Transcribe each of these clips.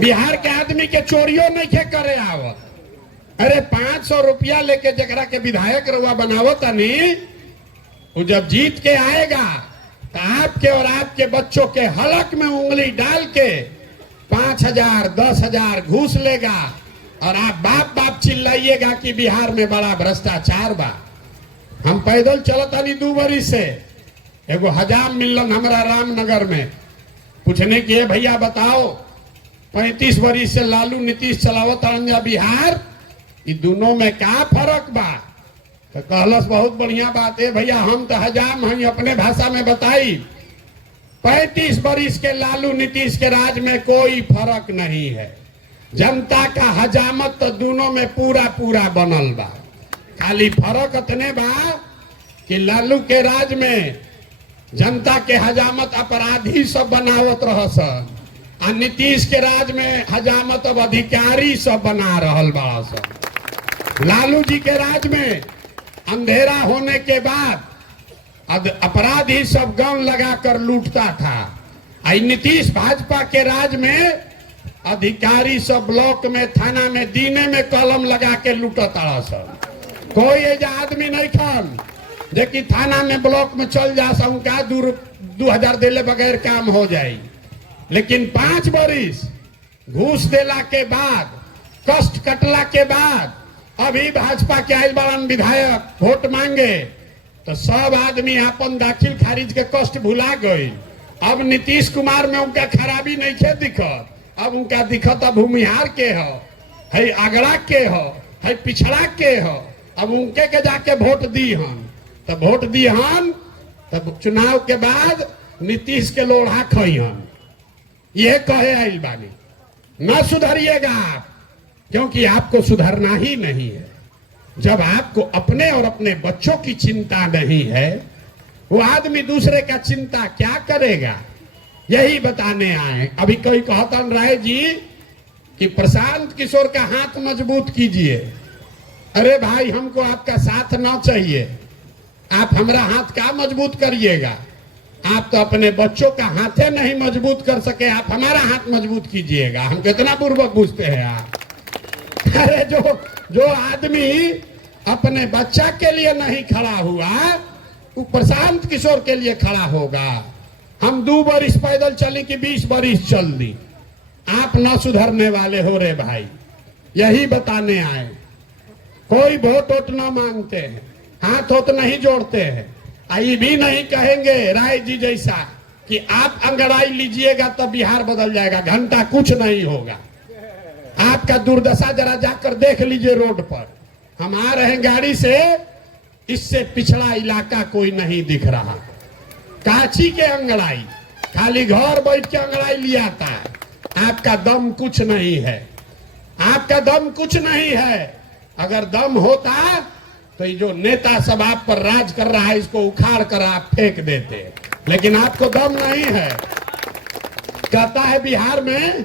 बिहार के आदमी के चोरियो नहीं के करे आवत। अरे 500 रुपया लेके जकरा के विधायक रउआ बनावत नहीं, वो जब जीत के आएगा तो आपके और आपके बच्चों के हलक में उंगली डाल के 5,000 10,000 घूस लेगा और आप बाप बाप चिल्लाइएगा कि बिहार में बड़ा भ्रष्टाचार बा। हम पैदल चलत आनी 2 बरिस से, एगो हजाम मिलन हमारा रामनगर में, पूछने के भैया बताओ 35 बरिस से लालू नीतीश चलावत रंजा बिहार, ये दोनों में क्या फर्क बा? तो कहलस बहुत बढ़िया बात है भैया, हम तो हजाम हैं, अपने भाषा में बताई 35 बरिस के लालू नीतीश के राज में कोई फर्क नहीं है। जनता का हजामत तो दोनों में पूरा पूरा बनल बा। खाली फर्क इतने बा कि लालू के राज में जनता के हजामत अपराधी सब बनावत रहसन, और नीतीश के राज में हजामत अब अधिकारी सब बना रहल बड़ा सब। लालू जी के राज में अंधेरा होने के बाद अपराधी सब गन लगाकर लूटता था। आई नीतीश भाजपा के राज में अधिकारी सब ब्लॉक में थाना में दीने में कलम लगा के लूटता सब। कोई ऐसा आदमी नहीं खन जे कि थाना में ब्लॉक में चल जा उनका 2,000 देले बगैर काम हो जाए। लेकिन 5 बरिस घूस देला के बाद, कष्ट कटला के बाद अभी भाजपा के आयल बड़न विधायक वोट मांगे तो सब आदमी अपन दाखिल खारिज के कष्ट भुला गए। अब नीतीश कुमार में उनका खराबी नहीं खे दिखत, अब उनका दिखत अब भूमिहार के है आगरा के है पिछड़ा के हो। अब उनके के जाके वोट दी हन, तब वोट दी हन तब चुनाव के बाद नीतीश के लोढ़ा खई हन। यह कहे आइल बानी, न सुधरिएगा आप, क्योंकि आपको सुधरना ही नहीं है। जब आपको अपने और अपने बच्चों की चिंता नहीं है, वो आदमी दूसरे का चिंता क्या करेगा? यही बताने आए। अभी कोई कहतन राय जी कि प्रशांत किशोर का हाथ मजबूत कीजिए। अरे भाई, हमको आपका साथ ना चाहिए, आप हमारा हाथ क्या मजबूत करिएगा? आप तो अपने बच्चों का हाथे नहीं मजबूत कर सके, आप हमारा हाथ मजबूत कीजिएगा। हम कितना पूर्वक पूछते हैं आप। अरे जो आदमी अपने बच्चा के लिए नहीं खड़ा हुआ, वो प्रशांत किशोर के लिए खड़ा होगा। हम 2 बरिस पैदल चले कि 20 बरिस चल दी, आप न सुधरने वाले हो रे भाई। यही बताने आए। कोई वोट वोट न मांगते हैं, हाथ वोट नहीं जोड़ते हैं। ये भी नहीं कहेंगे राय जी जैसा कि आप अंगड़ाई लीजिएगा तो बिहार बदल जाएगा। घंटा कुछ नहीं होगा। आपका दुर्दशा जरा जाकर देख लीजिए रोड पर। हम आ रहे हैं गाड़ी से, इससे पिछड़ा इलाका कोई नहीं दिख रहा। काची के अंगड़ाई, खाली घर बैठ के अंगड़ाई लिया था। आपका दम कुछ नहीं है, आपका दम कुछ नहीं है। अगर दम होता तो ये जो नेता सब आप पर राज कर रहा है, इसको उखाड़ कर आप फेंक देते, लेकिन आपको दम नहीं है। कहता है बिहार में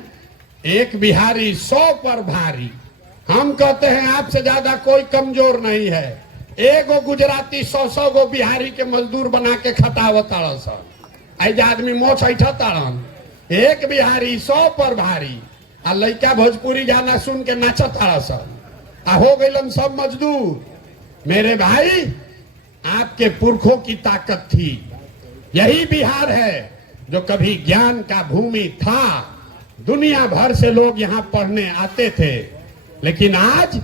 एक बिहारी 100 पर भारी। हम कहते हैं आपसे ज्यादा कोई कमजोर नहीं है। एगो गुजराती 100 गो बिहारी के मजदूर बना के खटावत ऐसे आदमी मोछ ऐठा ताड़न। एक बिहारी 100 पर भारी। आ लड़का भोजपुरी गाना सुन के नाचत आ हो गइलन सब मजदूर। मेरे भाई, आपके पुरखों की ताकत थी। यही बिहार है जो कभी ज्ञान का भूमि था। दुनिया भर से लोग यहाँ पढ़ने आते थे, लेकिन आज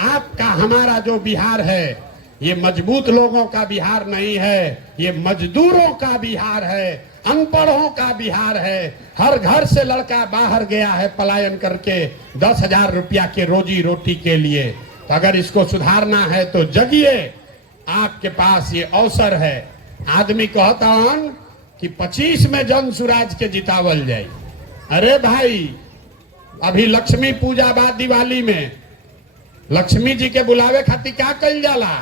आपका हमारा जो बिहार है, ये मजबूत लोगों का बिहार नहीं है, ये मजदूरों का बिहार है, अनपढ़ों का बिहार है। हर घर से लड़का बाहर गया है पलायन करके 10,000 रुपया के रोजी रोटी के लिए। तो अगर इसको सुधारना है तो जगिए, आपके पास ये अवसर है। आदमी कहता हन कि 25 में जन सुराज के जितावल जाए। अरे भाई, अभी लक्ष्मी पूजा बाद दिवाली में लक्ष्मी जी के बुलावे खातिर क्या कल जाला?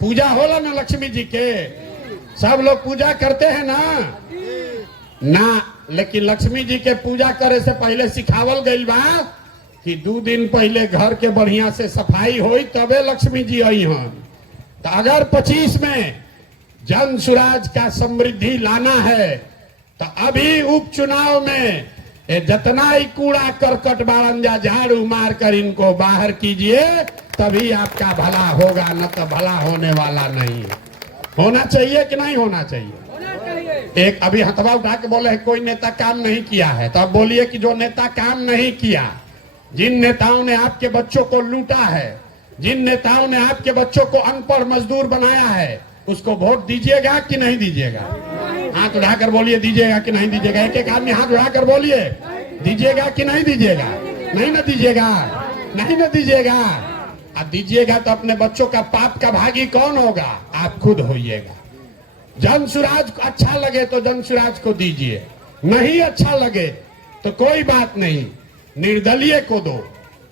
पूजा होला ना लक्ष्मी जी के, सब लोग पूजा करते हैं ना। लेकिन लक्ष्मी जी के पूजा करे से पहले सिखावल गई बा कि 2 दिन पहले घर के बढ़िया से सफाई होई तबे लक्ष्मी जी आई हन। तो अगर 25 में जन सुराज का समृद्धि लाना है तो अभी उपचुनाव में ये जितना ही कूड़ा करकट बारंजा झाड़ू मार कर इनको बाहर कीजिए, तभी आपका भला होगा, न तो भला होने वाला नहीं। होना चाहिए कि नहीं होना चाहिए? एक अभी हथवा उठा के बोले कोई नेता काम नहीं किया है, तो अब बोलिए कि जो नेता काम नहीं किया, जिन नेताओं ने आपके बच्चों को लूटा है, जिन नेताओं ने आपके बच्चों को अनपढ़ मजदूर बनाया है, उसको वोट दीजिएगा कि नहीं दीजिएगा? हाथ उठाकर बोलिए दीजिएगा कि नहीं दीजिएगा। एक एक आदमी हाथ उठाकर बोलिए दीजिएगा कि नहीं दीजिएगा? नहीं ना दीजिएगा, नहीं ना दीजिएगा। अब दीजिएगा तो अपने बच्चों का पाप का भागी कौन होगा? आप खुद होइएगा। जन सुराज को अच्छा लगे तो जन सुराज को दीजिए, नहीं अच्छा लगे तो कोई बात नहीं, निर्दलीय को दो।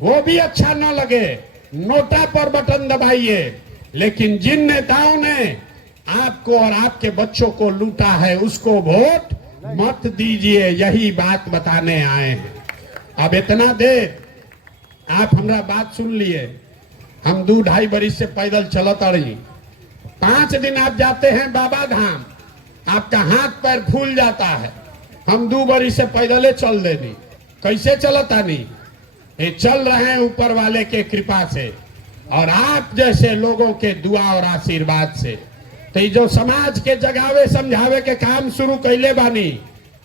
वो भी अच्छा न लगे, नोटा पर बटन दबाइए। लेकिन जिन नेताओं ने आपको और आपके बच्चों को लूटा है, उसको वोट मत दीजिए। यही बात बताने आए हैं। अब इतना देर आप हमारा बात सुन लिए। हम 2-2.5 बरिस से पैदल चलत रही। 5 दिन आप जाते हैं बाबा धाम, आपका हाथ पैर फूल जाता है। हम 2 बरिस से पैदले चल देनी। कैसे चलता नहीं? ये चल रहे हैं ऊपर वाले के कृपा से और आप जैसे लोगों के दुआ और आशीर्वाद से। तो ये जो समाज के जगावे समझावे के काम शुरू कैले बानी,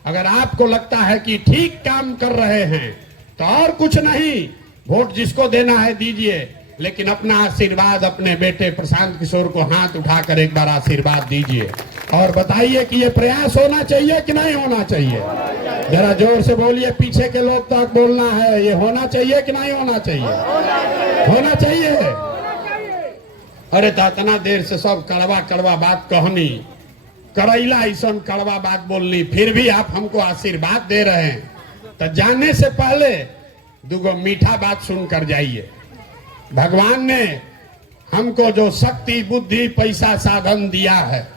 अगर आपको लगता है कि ठीक काम कर रहे हैं तो और कुछ नहीं, वोट जिसको देना है दीजिए, लेकिन अपना आशीर्वाद अपने बेटे प्रशांत किशोर को हाथ उठाकर एक बार आशीर्वाद दीजिए और बताइए कि ये प्रयास होना चाहिए कि नहीं होना चाहिए। जरा जोर से बोलिए, पीछे के लोग तक बोलना है, ये होना चाहिए कि नहीं होना चाहिए? होना चाहिए। अरे तो इतना देर से सब कड़वा कड़वा बात कहनी, करैला ऐसा कड़वा बात बोलनी, फिर भी आप हमको आशीर्वाद दे रहे हैं। तो जाने से पहले 2 मीठा बात सुनकर जाइए। भगवान ने हमको जो शक्ति बुद्धि पैसा साधन दिया है,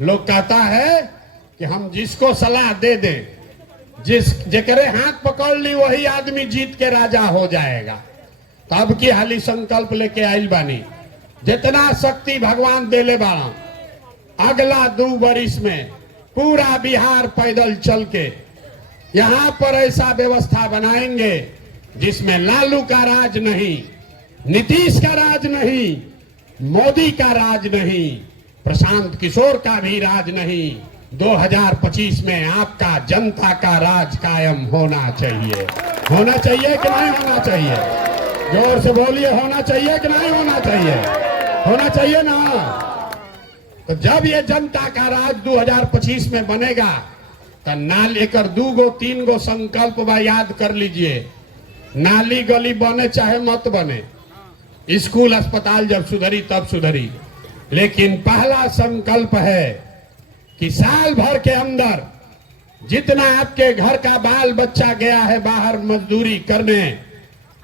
लोग कहता है कि हम जिसको सलाह दे दें, जेकरे हाथ पकड़ ली वही आदमी जीत के राजा हो जाएगा। तब की हाली संकल्प लेके आइल बानी, जितना शक्ति भगवान देले बाड़ा, अगला 2 बरिस में पूरा बिहार पैदल चल के यहाँ पर ऐसा व्यवस्था बनाएंगे जिसमें लालू का राज नहीं, नीतीश का राज नहीं, मोदी का राज नहीं, प्रशांत किशोर का भी राज नहीं। 2025 में आपका जनता का राज कायम होना चाहिए। होना चाहिए कि नहीं होना चाहिए? जोर से बोलिए, होना चाहिए कि नहीं होना चाहिए? होना चाहिए ना। तो जब ये जनता का राज 2025 में बनेगा तो नाल एक 2-3 संकल्प बा याद कर लीजिए। नाली गली बने चाहे मत बने, स्कूल अस्पताल जब सुधरी तब सुधरी, लेकिन पहला संकल्प है कि साल भर के अंदर जितना आपके घर का बाल बच्चा गया है बाहर मजदूरी करने,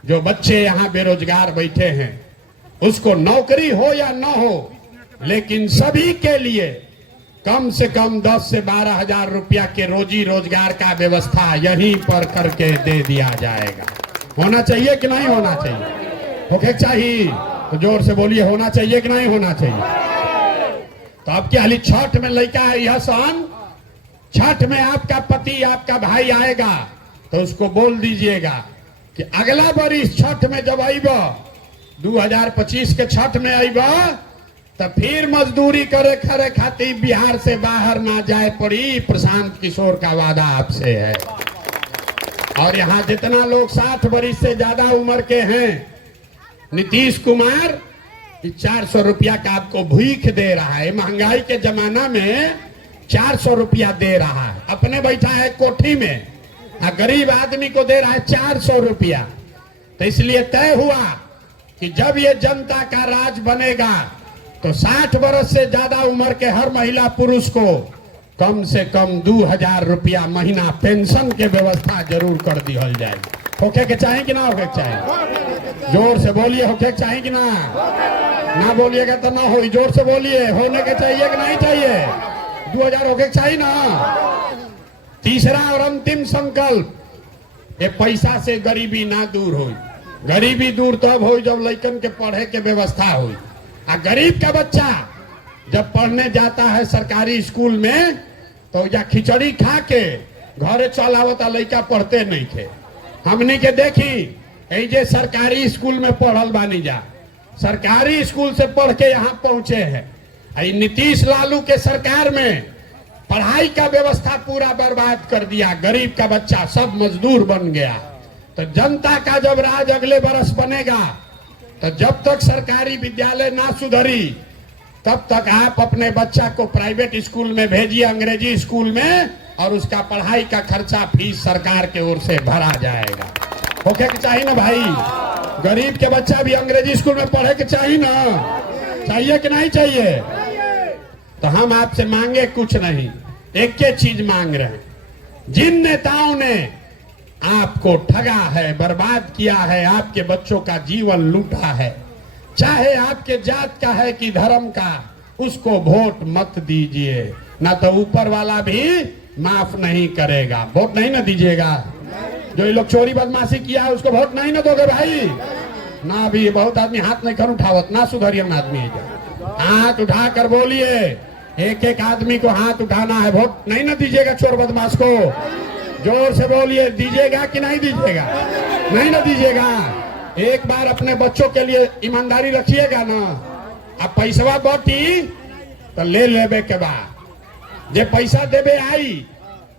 जो बच्चे यहाँ बेरोजगार बैठे हैं, उसको नौकरी हो या न हो, लेकिन सभी के लिए कम से कम 10 से 12 हजार रुपया के रोजी रोजगार का व्यवस्था यहीं पर करके दे दिया जाएगा। होना चाहिए कि नहीं होना चाहिए? होके चाहिए तो जोर से बोलिए, होना चाहिए कि नहीं होना चाहिए? तो आपकी हाली छठ में लड़का है, यह सन छठ में आपका पति आपका भाई आएगा तो उसको बोल दीजिएगा कि अगला बरिस छठ में जब आईबा 2025 के छठ में आईबा तो फिर मजदूरी करे खरे खातिर बिहार से बाहर ना जाए पड़ी। प्रशांत किशोर का वादा आपसे है। और यहाँ जितना लोग 60 बरिस से ज्यादा उम्र के हैं, नीतीश कुमार 400 रुपया का आपको भीख दे रहा है। महंगाई के जमाना में 400 रुपया दे रहा है, अपने बैठा है कोठी में, गरीब आदमी को दे रहा है 400 रुपया। तो इसलिए तय हुआ कि जब ये जनता का राज बनेगा तो 60 बरस से ज्यादा उम्र के हर महिला पुरुष को कम से कम 2000 रुपया महीना पेंशन के व्यवस्था जरूर कर दी जाएगी। होके के चाहे कि ना होके के चाहे? जोर से बोलिए, होके के चाहे कि ना? ना बोलिएगा तो ना हो। जोर से बोलिए, होने के चाहिए कि नहीं चाहिए? 2000 होके के चाहिए ना। तीसरा और अंतिम संकल्प, ये पैसा से गरीबी ना दूर हो। गरीबी दूर तब हो जब लड़कन के पढ़े के व्यवस्था हो। गरीब का बच्चा जब पढ़ने जाता है सरकारी स्कूल में तो या खिचड़ी खा के घरे चल आवता लड़का पढ़ते नहीं थे। हमनी के देखी जे सरकारी स्कूल में पढ़ल बानी जा, सरकारी स्कूल से पढ़ के यहाँ पहुंचे हैं। नीतीश लालू के सरकार में पढ़ाई का व्यवस्था पूरा बर्बाद कर दिया, गरीब का बच्चा सब मजदूर बन गया। तो जनता का जब राज अगले बरस बनेगा, तो जब तक सरकारी विद्यालय ना सुधरी तब तक आप अपने बच्चा को प्राइवेट स्कूल में भेजिए, अंग्रेजी स्कूल में, और उसका पढ़ाई का खर्चा फीस सरकार के ओर से भरा जाएगा। होके के चाहिए ना भाई, गरीब के बच्चा भी अंग्रेजी स्कूल में पढ़े के चाहिए ना, चाहिए कि नहीं चाहिए? तो हम आपसे मांगे कुछ नहीं, एक ही चीज मांग रहे हैं। जिन नेताओं ने आपको ठगा है, बर्बाद किया है, आपके बच्चों का जीवन लूटा है, चाहे आपके जात का है कि धर्म का, उसको वोट मत दीजिए, ना तो ऊपर वाला भी माफ नहीं करेगा। वोट नहीं ना दीजिएगा। जो ये लोग चोरी बदमाशी किया है उसको वोट नहीं ना दोगे भाई ना। भी बहुत आदमी हाथ नहीं कर उठावत ना, सुधरिए ना आदमी, हाथ उठा कर बोलिए, एक एक आदमी को हाथ उठाना है। वोट नहीं ना दीजिएगा चोर बदमाश को, जोर से बोलिए, दीजिएगा कि नहीं दीजिएगा? नहीं ना दीजिएगा। एक बार अपने बच्चों के लिए ईमानदारी रखिएगा ना। अब पैसा बटी तो ले लेबे के बाद, जे पैसा देवे आई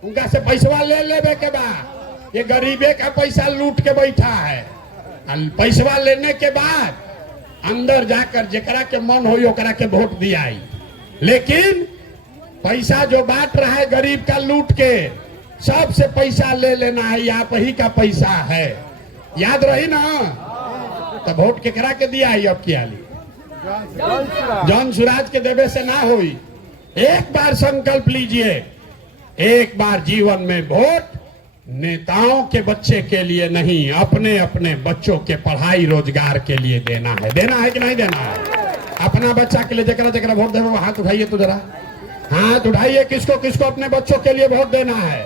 उनका से पैसा ले लेबे के बाद, ये गरीबे का पैसा लूट के बैठा है। पैसा लेने के बाद अंदर जाकर जेकरा के मन हो ओकरा के वोट दिया। लेकिन पैसा जो बांट रहा है गरीब का लूट के, सबसे पैसा ले लेना है, आप ही का पैसा है, याद रही ना। तो वोट केकरा के दिया है? अब किया ली जॉन सुराज के देवे से ना हुई। एक बार संकल्प लीजिए, एक बार जीवन में वोट नेताओं के बच्चे के लिए नहीं, अपने अपने बच्चों के पढ़ाई रोजगार के लिए देना है। देना है कि नहीं देना है? अपना बच्चा के लिए जरा जरा वोट देना, हाथ उठाइए तो जरा हाथ उठाइए। किसको किसको अपने बच्चों के लिए वोट देना है?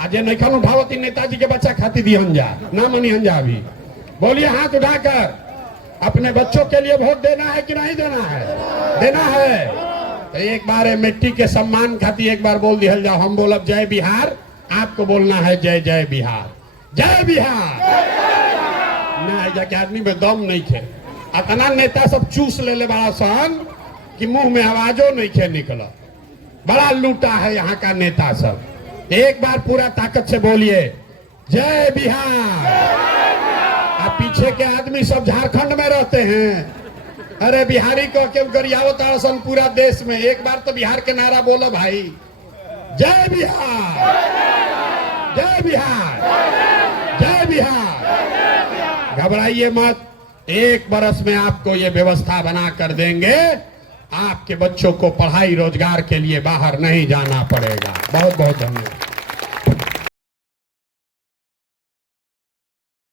आज नैखन उठावती नेताजी के बच्चा खाती दी हंजा ना मनी हंजा भी बोलिए, हाथ उठाकर। अपने बच्चों के लिए वोट देना है कि नहीं देना है? देना है। तो एक बार मिट्टी के सम्मान खाती एक बार बोल दिया जाओ। हम बोलब जय बिहार, आपको बोलना है जय जय बिहार, जय बिहार। ना जाके आदमी में दम नहीं थे। अतना नेता सब चूस ले ले बड़ा सन कि मुंह में आवाजों नहीं खे निकला। बड़ा लूटा है यहाँ का नेता सब। एक बार पूरा ताकत से बोलिए जय बिहार। अब पीछे के आदमी सब झारखंड में रहते हैं। अरे बिहारी को क्यों गरियावत सन पूरा देश में। एक बार तो बिहार के नारा बोलो भाई, जय बिहार, जय बिहार, जय बिहार। घबराइए मत, एक बरस में आपको ये व्यवस्था बना कर देंगे। आपके बच्चों को पढ़ाई रोजगार के लिए बाहर नहीं जाना पड़ेगा। बहुत बहुत धन्यवाद।